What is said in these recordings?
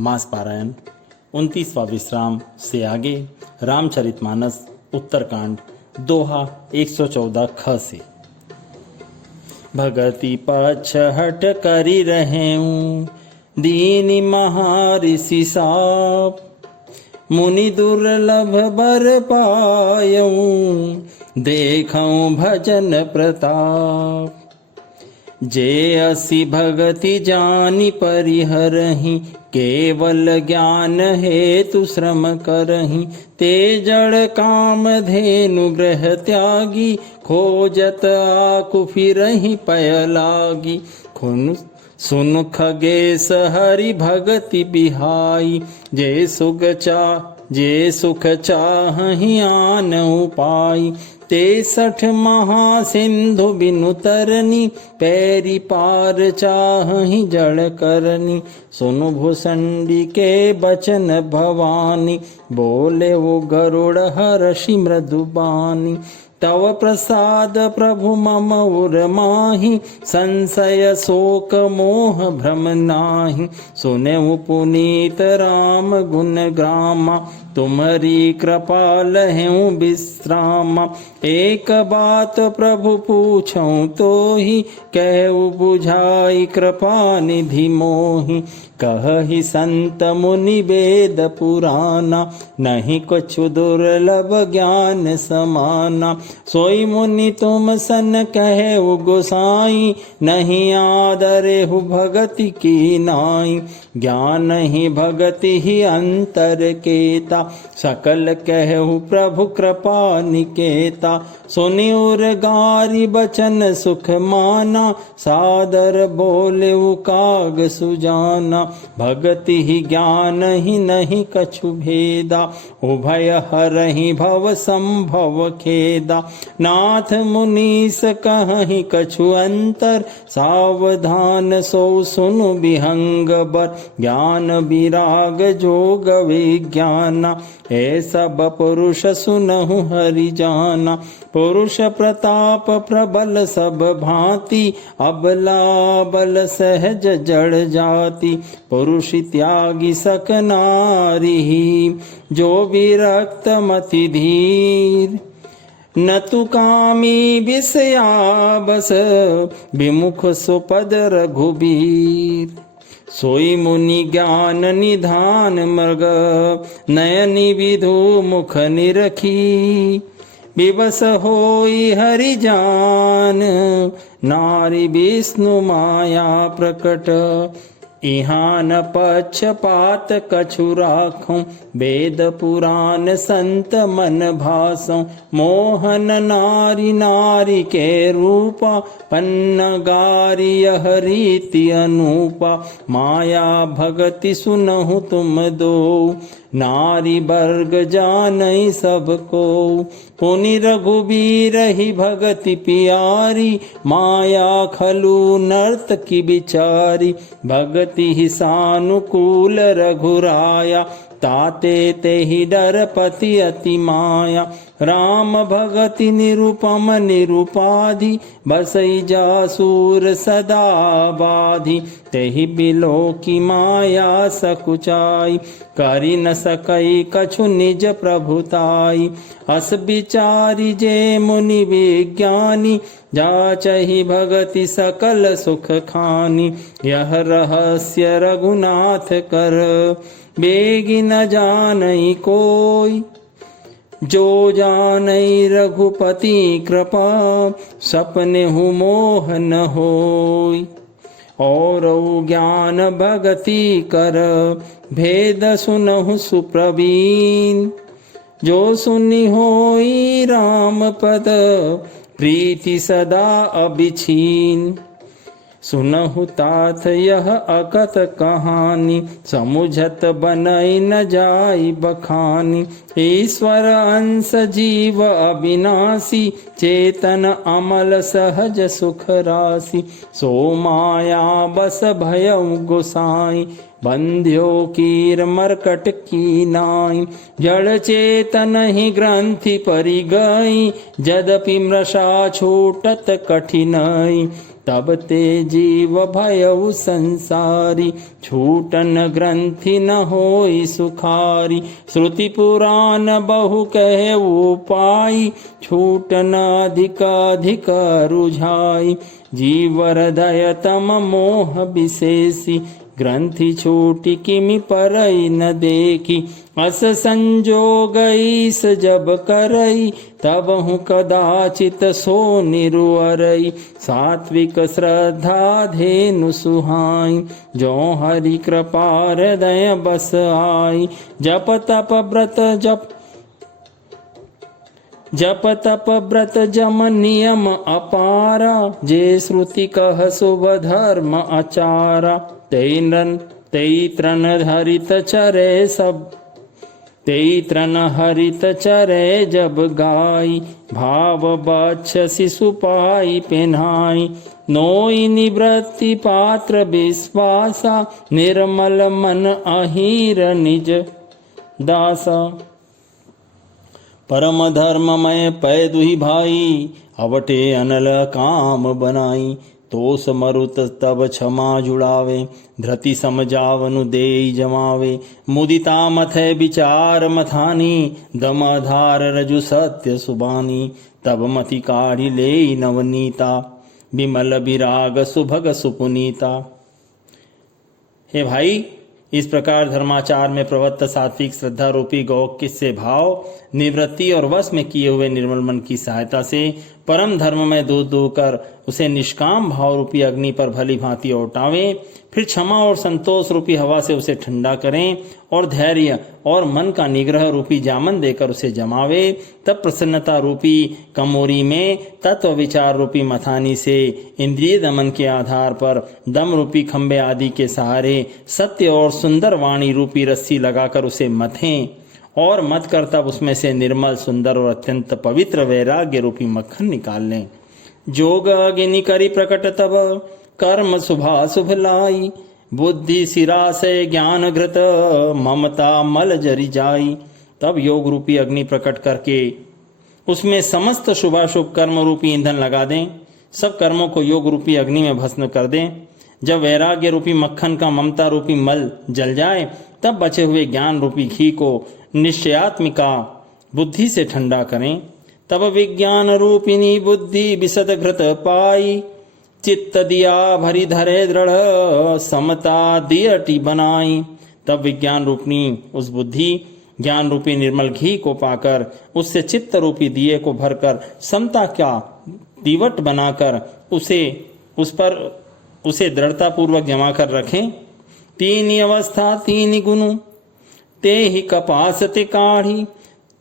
मास पारायण 29वां विश्राम से आगे रामचरितमानस उत्तरकांड दोहा 114 ख से। भगति पक्ष हट करी रहेऊं दीनी महाऋषि साप, मुनि दुर्लभ बर पायऊं देखऊं भजन प्रताप। जे असी भगति जानि परिहरहि, केवल ज्ञान हेतु श्रम करहि। ते जड़ काम धेनु ग्रह त्यागी, खोजत आकु फिरहि पय लागी। सुन खगेश हरि भगति बिहाई, जे सुख चाहि आन उपाय। 63 महासिंधु बिनु तरनी, पैरी पार चाहि जड़ करनी। सुनु भुसंडी के बचन भवानी, बोले वो गरुड़ हर्षि मृदुबानी। तव प्रसाद प्रभु मम उर माहि, संशय शोक मोह भ्रम नाही। सुनेउ पुनीत राम गुण ग्रामा, तुम्हारी कृपा लहेउ विश्रामा। एक बात प्रभु पूछऊं तोहि, कहु बुझाई कृपा निधि मोहि। कहहि संत मुनि वेद पुराना, नहीं कछु दुर्लभ ज्ञान समाना। सोई मुनि तुम सन कहु गोसाई, नहीं आदरेहु भगति की नाई। ज्ञान ही भगति ही अंतर केता, सकल कहु प्रभु कृपा निकेता। सुनि उर गारी बचन सुख माना, सादर बोले काग सुजाना। भगति ही ज्ञान ही नहीं कछु भेदा, उभय हरहि भव संभव खेदा। नाथ मुनीस कहि कछु अंतर, सावधान सो सुनु विहंग बर। ज्ञान विराग जोग विज्ञाना, ए सब पुरुष सुनहु हरि जाना। पुरुष प्रताप प्रबल सब भांति, अबला बल सहज जड़ जाति। पुरुष त्यागी सक नारी, जो विरक्त मति धीर। न तु कामी विषयाबस, विमुख सुपद रघुबीर। सोई मुनि ज्ञान निधान मृग, नयनि विधु मुख निरखी। विवश होई हरि जान, नारी विष्णु माया प्रकट। इहाँ न पक्षपात कछु राखूं, वेद पुराण संत मन भासऊं। मोहन नारी नारी के रूपा, पन्न गारी यह रीति अनूपा। माया भगति सुनहु तुम दो, नारी वर्ग जानई सबको। पुनि रघुबीर ही भगति प्यारी, माया खलु नर्त की बिचारी। भगति ही सानुकूल रघुराया, ताते ते ही डर पति अति माया। राम भगति निरुपम निरुपाधि, बसई जासूर सदा बाधि। तेहि बिलो की माया सकुचाई, करि न सकई कछु निज प्रभुताई। अस विचारी जे मुनि विज्ञानी, जाचहि भगति सकल सुख खानी। यह रहस्य रघुनाथ कर, बेगी न जानई कोई। जो जानई रघुपति कृपा, सपने हु मोह न होई। और ज्ञान भगति कर, भेद सुनहु सुप्रवीण। जो सुनि होई राम पद, प्रीति सदा अबिछीन। सुनहु तात यह अकथ कहानी, समुझत बनई न जाई बखानी। ईश्वर अंश जीव अविनाशी, चेतन अमल सहज सुख राशि। सो माया बस भयउ गोसाई, बंध्यो कीर मरकट की नाई। जड़ चेतन ही ग्रंथि परि गई, यद्यपि मृषा छूटत कठिनाई। तब ते जीव भयउ संसारी, छूटन ग्रंथि न होई सुखारी। श्रुति पुराण बहु कहे उपाई, छूटन अधिक अधिक रुझाई। जीव हृदय तम मोह विशेषी, ग्रंथि छूटी किमि परई न देखी। अस संजोग ईस जब करई, तब हूँ कदाचित सो निरुअरई। सात्विक श्रद्धा धेनु सुहाई, जो हरि कृपा हृदय बस आई। जप तप व्रत जम नियम अपारा, जे श्रुति कह शुभ धर्म आचारा। तेई तृण हरित चरे सब, तेई तृण हरित चरे जब गाई। भाव बक्षसि सुपाई पेन्हाई, नोई निवृत्ति पात्र विश्वासा। निर्मल मन अहीर निज दासा। परम धर्ममय पै दुहि भाई, अवटे अनल काम बनाई। तोष मरुत तब क्षमा जुड़ावे, धृति समझावनु देई जमावे। मुदिता मथै विचार मथानी, दम आधार रजु सत्य सुबानी। तब मति काढ़ी ले नवनीता, विमल विराग सुभग सुपुनीता। हे भाई, इस प्रकार धर्माचार में प्रवृत्त सात्विक श्रद्धा रूपी गौकिस से भाव निवृत्ति और वश में किए हुए निर्मल मन की सहायता से परम धर्म में दूध कर उसे निष्काम भाव रूपी अग्नि पर भली भांति औटावें। फिर क्षमा और संतोष रूपी हवा से उसे ठंडा करें और धैर्य और मन का निग्रह रूपी जामन देकर उसे जमावे। तब प्रसन्नता रूपी कमोरी में तत्व विचार रूपी मथानी से इंद्रिय दमन के आधार पर दम रूपी खंबे आदि के सहारे सत्य और सुंदर वाणी रूपी रस्सी लगाकर उसे मथें और मत कर तब उसमें से निर्मल सुंदर और अत्यंत पवित्र वैराग्य रूपी मक्खन निकाल लें। जोग अग्नि करी प्रकट तब, कर्म शुभा शुभ लाई। बुद्धि सिरा से ज्ञान घृत, ममता मल जरी जाई। तब योग रूपी अग्नि प्रकट करके उसमें समस्त शुभाशुभ कर्म रूपी ईंधन लगा दें। सब कर्मों को योग रूपी अग्नि में भस्म कर दें। जब वैराग्य रूपी मक्खन का ममता रूपी मल जल जाए, तब बचे हुए ज्ञान रूपी घी को निश्चयात्मिका बुद्धि से ठंडा करें। तब विज्ञान रूपिणी बुद्धि विशद घृत पाई। चित्त दिया भरी धरे दृढ़, समता दियटी बनाई। तब विज्ञान रूपिणी उस बुद्धि ज्ञान रूपी निर्मल घी को पाकर उससे चित्त रूपी दिए को भरकर समता का दिवट बनाकर उसे दृढ़ता पूर्वक जमा कर रखें। तीन अवस्था तीन गुण, ते ही कपास ते काढ़ी।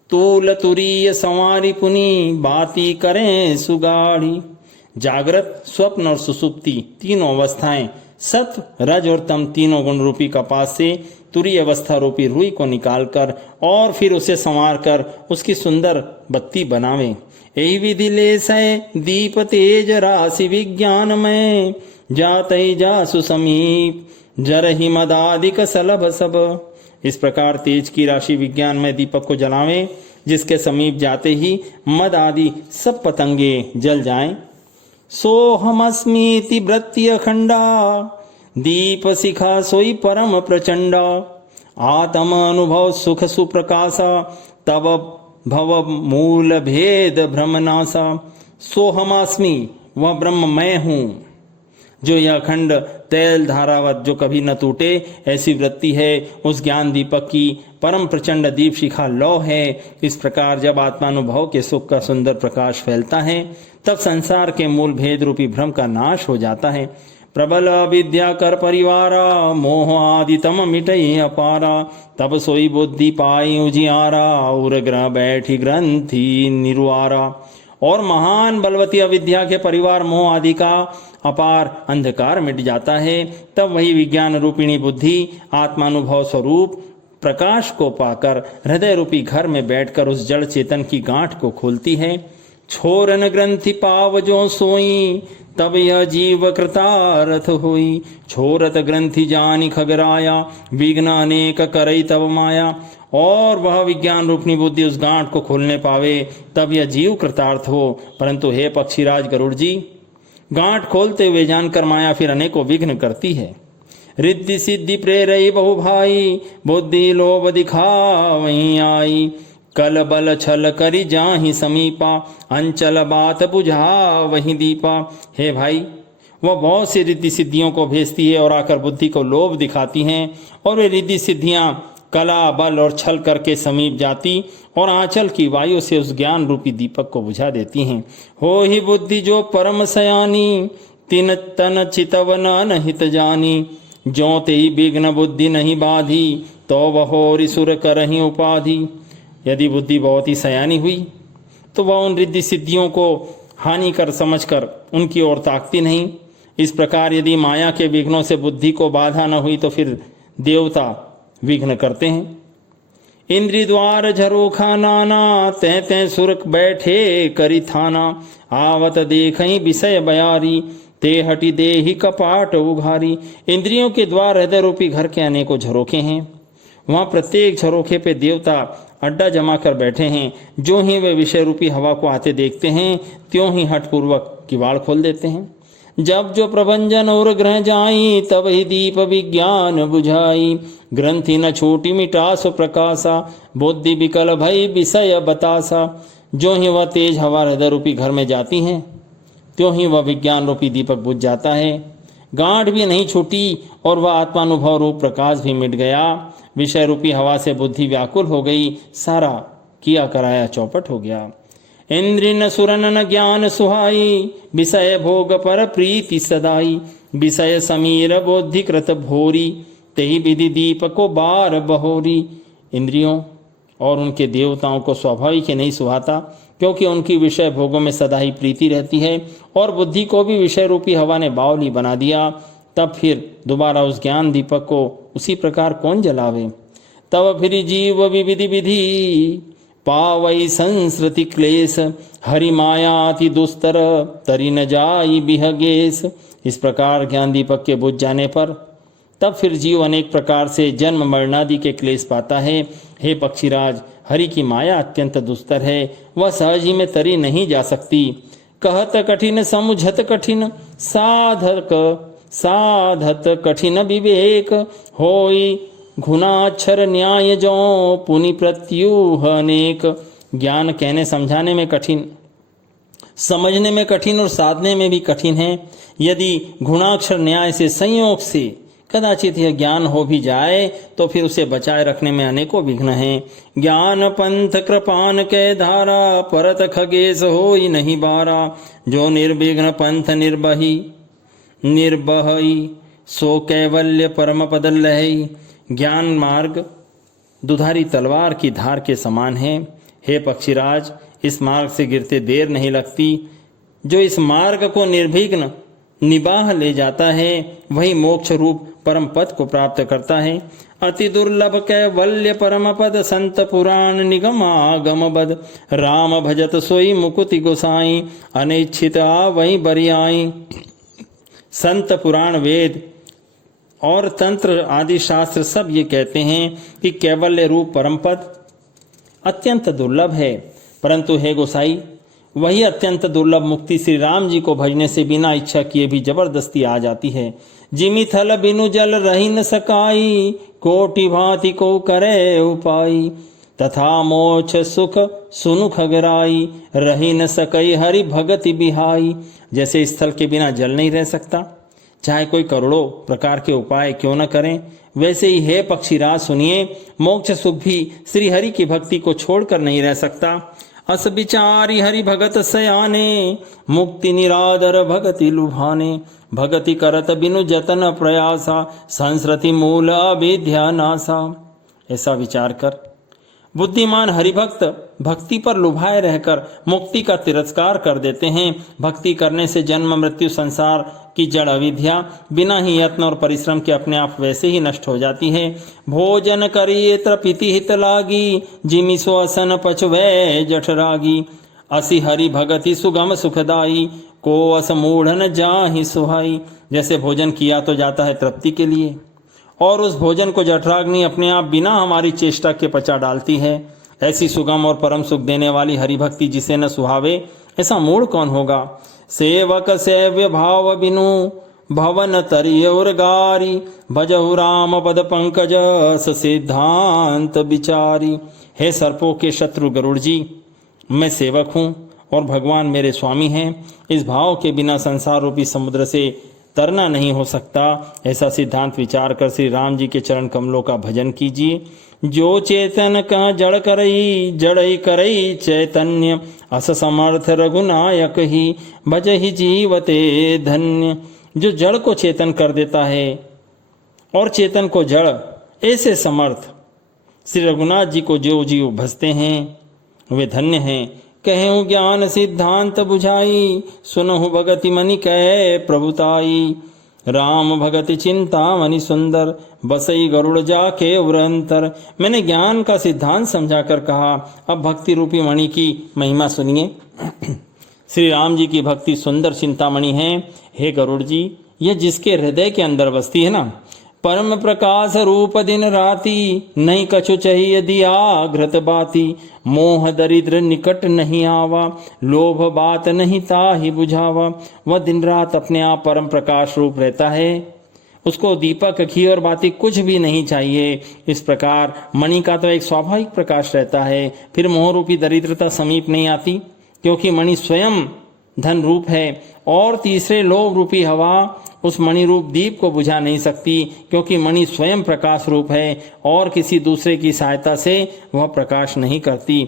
तूल तुरीय संवारी पुनी, बाती करें सुगाढ़ी। जागृत, स्वप्न और सुसुप्ति तीनों अवस्थाएं सत्व रज और तम तीनों गुण रूपी कपास से तुरीय अवस्था रूपी रुई को निकालकर और फिर उसे संवार कर उसकी सुंदर बत्ती बनावें। यही विधि ले सै दीप तेज राशि विज्ञान में, जाते जासु समीप जरहि मदादिक सलभ सब। इस प्रकार तेज की राशि विज्ञान में दीपक को जलावें, जिसके समीप जाते ही मद आदि सब पतंगे जल जाएं। सोहमस्मीति वृत्ति अखंडा, दीप शिखा सोई परम प्रचंडा। आत्म अनुभव सुख सुप्रकाशा, तब भव मूल भेद भ्रमनासा। सोहमास्मि, वह ब्रह्म मैं हूँ, जो यह अखंड तैल धारावत जो कभी न टूटे ऐसी वृत्ति है। उस ज्ञान दीपक की परम प्रचंड दीप शिखा लौ है। इस प्रकार जब आत्मानुभव के सुख का सुंदर प्रकाश फैलता है, तब संसार के मूल भेद रूपी भ्रम का नाश हो जाता है। प्रबल विद्या कर परिवारा, मोह आदि तम मिटई अपारा। तब सोई बुद्धि पाई उजियारा, और ग्रह बैठी ग्रंथि निरुआरा। और महान बलवती अविद्या के परिवार मोह आदि का अपार अंधकार मिट जाता है। तब वही विज्ञान रूपिणी बुद्धि आत्मानुभव स्वरूप प्रकाश को पाकर हृदय रूपी घर में बैठकर उस जड़ चेतन की गांठ को खोलती है। छोरन ग्रंथि पाव जो सोई, तब यह जीव कृतारथ हुई। छोरत ग्रंथि जानी खगराया, विघ्न अनेक करई तब माया। और वह विज्ञान रूपनी बुद्धि उस गांठ को खोलने पावे, तब यह जीव कृतार्थ हो। परंतु हे पक्षीराज गरुड़ जी, गांठ खोलते हुए जानकर माया फिर अनेकों विघ्न करती है। रिद्धि सिद्धि प्रेरई बहु भाई, बुद्धि लोभ दिखावहीं आई। कल बल छल करी जाहि समीपा, अंचल बात बुझा वहीं दीपा। हे भाई, वह बहुत सी रिद्धि सिद्धियों को भेजती है और आकर बुद्धि को लोभ दिखाती हैं, और वे रिद्धि सिद्धियां कला बल और छल करके समीप जाती और आंचल की वायु से उस ज्ञान रूपी दीपक को बुझा देती हैं। हो ही बुद्धि जो परम सयानी, तिन तन चितवन अनहित जानी। ज्यों ते ही विघ्न बुद्धि नहीं बाधी, तो वह रिसुर करहीं उपाधि। यदि बुद्धि बहुत ही सयानी हुई तो वह उन रिद्धि सिद्धियों को हानि कर समझकर उनकी ओर ताकती नहीं। इस प्रकार यदि माया के विघ्नों से बुद्धि को बाधा न हुई तो फिर देवता विघ्न करते हैं। इंद्री द्वार झरोखा नाना, तै तै सुरख बैठे करी थाना। आवत देखहीं विषय बयारी, ते हटी देहि कपाट उघारी। इंद्रियों के द्वार हृदय रूपी घर के अनेकों झरोखे हैं। वहां प्रत्येक झरोखे पे देवता अड्डा जमा कर बैठे हैं। जो ही वे विषय रूपी हवा को आते देखते हैं, त्यों ही हठपूर्वक किवाड़ खोल देते हैं। जब जो प्रभंजन और ग्रह जाई, तब ही दीप विज्ञान बुझाई। ग्रंथि न छूटी मिटासो प्रकाशा, बुद्धि विकल भई विषय बतासा। जो ही वह तेज हवा हृदय रूपी घर में जाती हैं, त्यों ही वह विज्ञान रूपी दीपक बुझ जाता है। गांठ भी नहीं छूटी और वह आत्मानुभव रूप प्रकाश भी मिट गया। विषय रूपी हवा से बुद्धि व्याकुल हो गई, सारा किया कराया चौपट हो गया। इंद्रि न सुरन न ज्ञान सुहाई, विषय भोग पर प्रीति सदाई। विषय समीर बुद्धि कृत भोरी, तेहि विधि दीप को बार बहोरी। इंद्रियों और उनके देवताओं को स्वाभाविक ही नहीं सुहाता, क्योंकि उनकी विषय भोगों में सदा ही प्रीति रहती है, और बुद्धि को भी विषय रूपी हवा ने बावली बना दिया। तब फिर दोबारा उस ज्ञान दीपक को उसी प्रकार कौन जलावे। तब फिर जीव विविधि विधि, पावई संस्कृति क्लेश। हरि माया अति दुस्तर, तरी न जाई बिहगेश। इस प्रकार ज्ञान दीपक के बुझ जाने पर तब फिर जीव अनेक प्रकार से जन्म मरणादि के क्लेश पाता है। हे पक्षीराज, हरि की माया अत्यंत दुस्तर है, वह सहज ही में तरी नहीं जा सकती। कहत कठिन समुझत कठिन, साधत कठिन विवेक। होई घुनाक्षर न्याय जो, पुनि प्रत्यूह अनेक। ज्ञान कहने समझाने में कठिन, समझने में कठिन और साधने में भी कठिन है। यदि गुणाक्षर न्याय से संयोग से कदाचित यह ज्ञान हो भी जाए तो फिर उसे बचाए रखने में अनेकों विघ्न हैं। ज्ञान पंथ कृपान के धारा, परत खगेश होई नहीं बारा। जो निर्विघ्न पंथ निर्बही, सो कैवल्य परम पद लहई। ज्ञान मार्ग दुधारी तलवार की धार के समान है। हे पक्षीराज, इस मार्ग से गिरते देर नहीं लगती। जो इस मार्ग को निर्विघ्न निबाह ले जाता है, वही मोक्ष रूप परम पद को प्राप्त करता है। अति दुर्लभ कैवल्य परम पद, संत पुराण निगम आगम बद। राम भजत सोई मुकुति गोसाई, अनिच्छित आ वही बरियाई। संत पुराण वेद और तंत्र आदि शास्त्र सब ये कहते हैं कि कैवल्य रूप परम पद अत्यंत दुर्लभ है, परंतु हे गोसाई, वही अत्यंत दुर्लभ मुक्ति श्री राम जी को भजने से बिना इच्छा किए भी जबरदस्ती आ जाती है। जिमि थल बिनु जल रही न सकाई, कोटि भांति को करे उपाई। तथा मोक्ष सुख सुनु खगराई, रही न सकई हरि भगति बिहाई। जैसे स्थल के बिना जल नहीं रह सकता, चाहे कोई करोड़ों प्रकार के उपाय क्यों न करें, वैसे ही हे पक्षीराज सुनिए, मोक्ष सुख भी श्री हरि की भक्ति को छोड़कर नहीं रह सकता। अस विचारी हरि भगत सयाने, मुक्ति निरादर भगति लुभाने। भगति करत बिनु जतन प्रयासा, संस्कृति मूल अविद्या नासा। ऐसा विचार कर बुद्धिमान हरिभक्त भक्ति पर लुभाए रहकर मुक्ति का तिरस्कार कर देते हैं। भक्ति करने से जन्म मृत्यु संसार की जड़ अविद्या बिना ही यत्न और परिश्रम के अपने आप वैसे ही नष्ट हो जाती है। भोजन करिए तृप्ति हित लागी, जिमि सो असन पचवै जठरागी। असि हरि भगति सुगम सुखदाई, को अस मूढ़न जाहि सुहाई। जैसे भोजन किया तो जाता है तृप्ति के लिए, और उस भोजन को जठराग्नि अपने आप बिना हमारी चेष्टा के पचा डालती है। ऐसी सुगम और परम सुख देने वाली हरि भक्ति जिसे न सुहावे, ऐसा मूढ़ कौन होगा। सेवक सेव्य भाव बिनु भवन तरियर गारी, भजहु राम पद पंकज अस सिद्धांत विचारी। हे सर्पों के शत्रु गरुड़ जी, मैं सेवक हूँ और भगवान मेरे स्वामी हैं। इस भाव के बिना संसार रूपी समुद्र से तरना नहीं हो सकता। ऐसा सिद्धांत विचार कर श्री राम जी के चरण कमलों का भजन कीजिए। जो चेतन का जड़ करई, जड़ई करई चैतन्य, अस समर्थ रघुनायक ही, भजहि जीवते धन्य। जो जड़ को चेतन कर देता है और चेतन को जड़, ऐसे समर्थ श्री रघुनाथ जी को जो जीव भजते हैं वे धन्य हैं। कहूँ ज्ञान सिद्धांत बुझाई, सुनहु भगति मनि कह प्रभुताई। राम भगति चिंता मनि सुंदर, बसई गरुड़ जाके उरंतर। मैंने ज्ञान का सिद्धांत समझा कर कहा, अब भक्ति रूपी मणि की महिमा सुनिए। श्री राम जी की भक्ति सुंदर चिंतामणि है। हे गरुड़ जी, यह जिसके हृदय के अंदर बसती है ना, परम प्रकाश रूप दिन राति, नहीं कछु चाहिए दिया घृत बाती। मोह दरिद्र निकट नहीं आवा, लोभ बात नहीं ताहि बुझावा। वह दिन रात अपने आप परम प्रकाश रूप रहता है, उसको दीपक घी और बाती कुछ भी नहीं चाहिए। इस प्रकार मणि का तो एक स्वाभाविक प्रकाश रहता है, फिर मोह रूपी दरिद्रता समीप नहीं आती, क्योंकि मणि स्वयं धन रूप है। और तीसरे लोभ रूपी हवा उस मणि रूप दीप को बुझा नहीं सकती, क्योंकि मणि स्वयं प्रकाश रूप है और किसी दूसरे की सहायता से वह प्रकाश नहीं करती।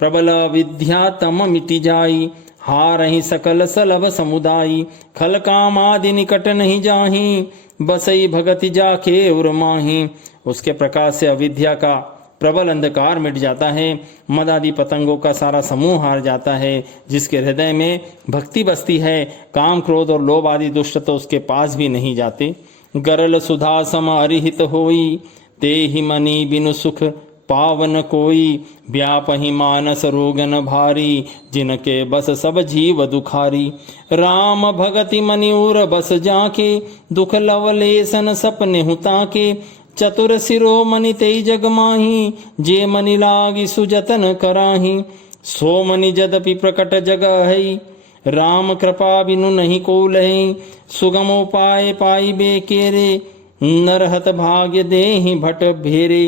प्रबल विद्या तम मिटि जाई, हारहि सकल सलभ समुदायी। खल काम आदि निकट नहीं जाही, बसई भगति जाके उरमाही। उसके प्रकाश से अविद्या का प्रबल अंधकार मिट जाता है, मद आदि पतंगों का सारा समूह हार जाता है। जिसके हृदय में भक्ति बसती है, काम क्रोध और लोभ आदि दुष्ट तो उसके पास भी नहीं जाते। गरल सुधा सम अरिहित होई, ते ही मनि बिनु सुख पावन कोई। व्यापहि मानस रोगन भारी, जिनके बस सब जीव दुखारी। राम भगति मनि उर बस जाके, दुख लवलेसन सपने हुता के। चतुर सिरो मनि तेई जग माही, जे मनि लागी सुजतन कराही। सो मनि जदपि प्रकट जग है, राम कृपा बिनु नहीं को लही। सुगम उपाय पाई बेकेरे, नरहत भाग्य देहि भट भेरे।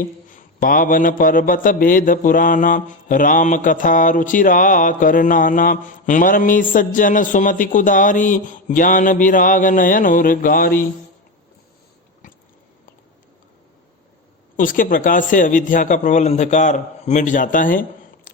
पावन पर्वत वेद पुराना, राम कथा रुचिरा कर नाना। मर्मी सज्जन सुमति कुदारी, ज्ञान विराग नयन और गारी। उसके प्रकाश से अविद्या का प्रबल अंधकार मिट जाता है।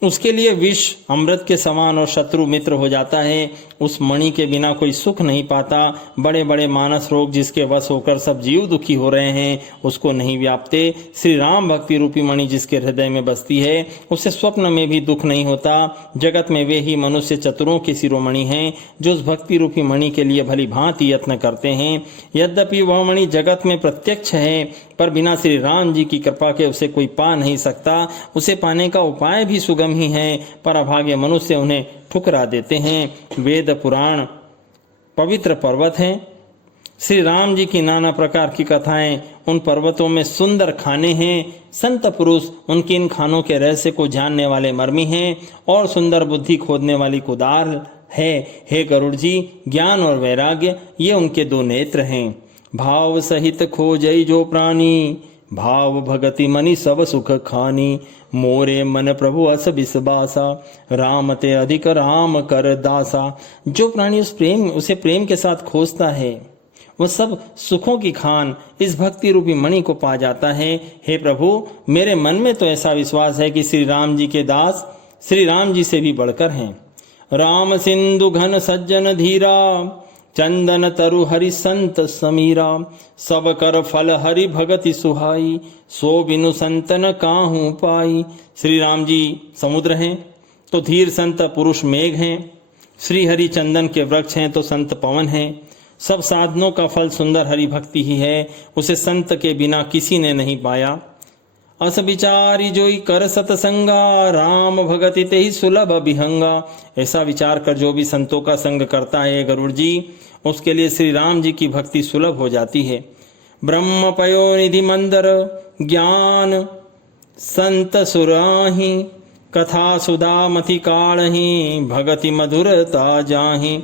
उसके लिए विष अमृत के समान और शत्रु मित्र हो जाता है। उस मणि के बिना कोई सुख नहीं पाता। बड़े बड़े मानस रोग जिसके वश होकर सब जीव दुखी हो रहे हैं, उसको नहीं व्यापते। श्री राम भक्ति रूपी मणि जिसके हृदय में बसती है, उसे स्वप्न में भी दुख नहीं होता। जगत में वे ही मनुष्य चतुरों की शिरोमणि हैं, जो उस भक्ति रूपी मणि के लिए भली भांति यत्न करते हैं। यद्यपि वह मणि जगत में प्रत्यक्ष है, पर बिना श्री राम जी की कृपा के उसे कोई पा नहीं सकता। उसे पाने का उपाय भी सुगम ही है, पर अभागे मनुष्य उन्हें ठुकरा देते हैं। वेद पुराण पवित्र पर्वत हैं। श्री राम जी की नाना प्रकार की कथाएं उन पर्वतों में सुंदर खाने हैं। संत पुरुष उनके इन खानों के रहस्य को जानने वाले मर्मी हैं और सुंदर बुद्धि खोदने वाली कुदार है। हे गरुड़ जी, ज्ञान और वैराग्य ये उनके दो नेत्र हैं। भाव सहित खोजई जो प्राणी, भाव भगति मनि सब सुख खानी। मोरे मन प्रभु अस बिसबासा, राम ते अधिक राम कर दासा। जो प्राणी उसे प्रेम के साथ खोजता है, वह सब सुखों की खान इस भक्ति रूपी मणि को पा जाता है। हे प्रभु, मेरे मन में तो ऐसा विश्वास है कि श्री राम जी के दास श्री राम जी से भी बढ़कर हैं। राम सिंधु घन सज्जन धीरा, चंदन तरु हरि संत समीरा। सब कर फल हरि भगति सुहाई, सो बिनु संतन काहू पाई। श्री राम जी समुद्र हैं तो धीर संत पुरुष मेघ हैं। श्री हरि चंदन के वृक्ष हैं तो संत पवन हैं। सब साधनों का फल सुंदर हरि भक्ति ही है, उसे संत के बिना किसी ने नहीं पाया। अस विचारी जोई कर सतसंगा, राम भगति ते ही सुलभ विहंगा। ऐसा विचार कर जो भी संतों का संग करता है गरुड़ जी, उसके लिए श्री राम जी की भक्ति सुलभ हो जाती है। ब्रह्म पयो निधि मंदर, ज्ञान संत सुराही। कथा सुधा मति काढ़ही, भगति मधुरता जाही।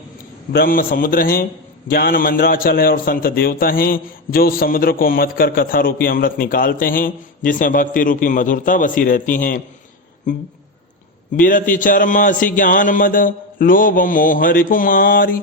ब्रह्म समुद्र हैं, ज्ञान मंद्राचल है और संत देवता हैं जो उस समुद्र को मथ कर कथा रूपी अमृत निकालते हैं, जिसमें भक्ति रूपी मधुरता बसी रहती हैं। बिरति चर्म असि ज्ञान मद लोभ मोह रिपुमारी,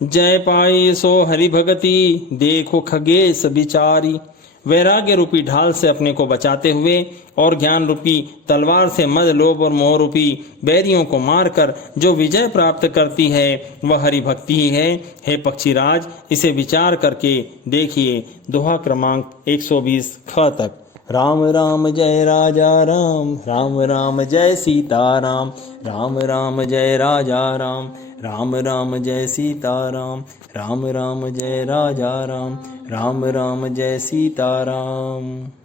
जय पाए सो हरि भगति देखो खगेश बिचारी। वैराग्य रूपी ढाल से अपने को बचाते हुए और ज्ञान रूपी तलवार से मद लोभ और मोह रूपी बैरियों को मारकर जो विजय प्राप्त करती है वह हरि भक्ति ही है। हे पक्षीराज, इसे विचार करके देखिए। दोहा क्रमांक 120 ख तक। राम राम जय राजा राम, राम राम जय सीताराम, राम राम जय राजा राम, राम राम जय सीताराम, राम राम जय राजा राम, राम राम जय सीताराम।